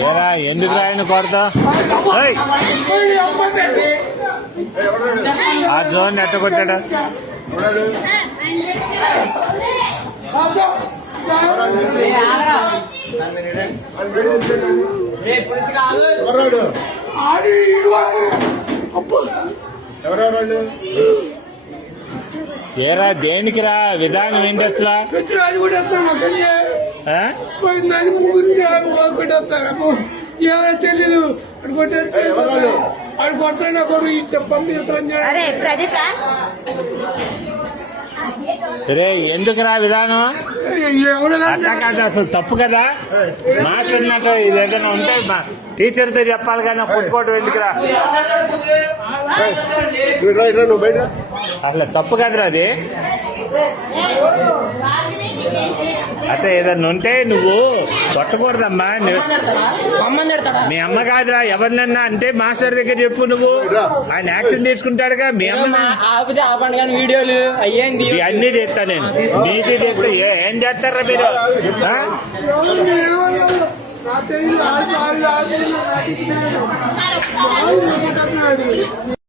ఏరా ఎందుకు రాయను కొడతా ఆ జోన్ ఎట్ట కొట్టాడు ఏరా దేనికిరా విధానం ఏంటి అసలు తెలీదు అడు కొట్టాడు చెప్పండి రే ఎందుకురా విధానం అట్లా కాదు అసలు తప్పు కదా మాట్లాడినట్టు ఇది ఏదైనా ఉంటే టీచర్తో చెప్పాలి కానీ కొట్టుకోవడం ఎందుకురా అసలు తప్పు కదరా అది అంటే ఏదన్నా ఉంటే నువ్వు కొట్టకూడదమ్మా మీ అమ్మ కాదురా ఎవరినన్నా అంటే మాస్టర్ దగ్గర చెప్పు నువ్వు ఆయన యాక్షన్ తీసుకుంటాడుగా మీ అమ్మ వీడియోలు అయ్యేంది అన్ని చేస్తా నేను నీటి చేస్తా ఏం చేస్తారా మీరు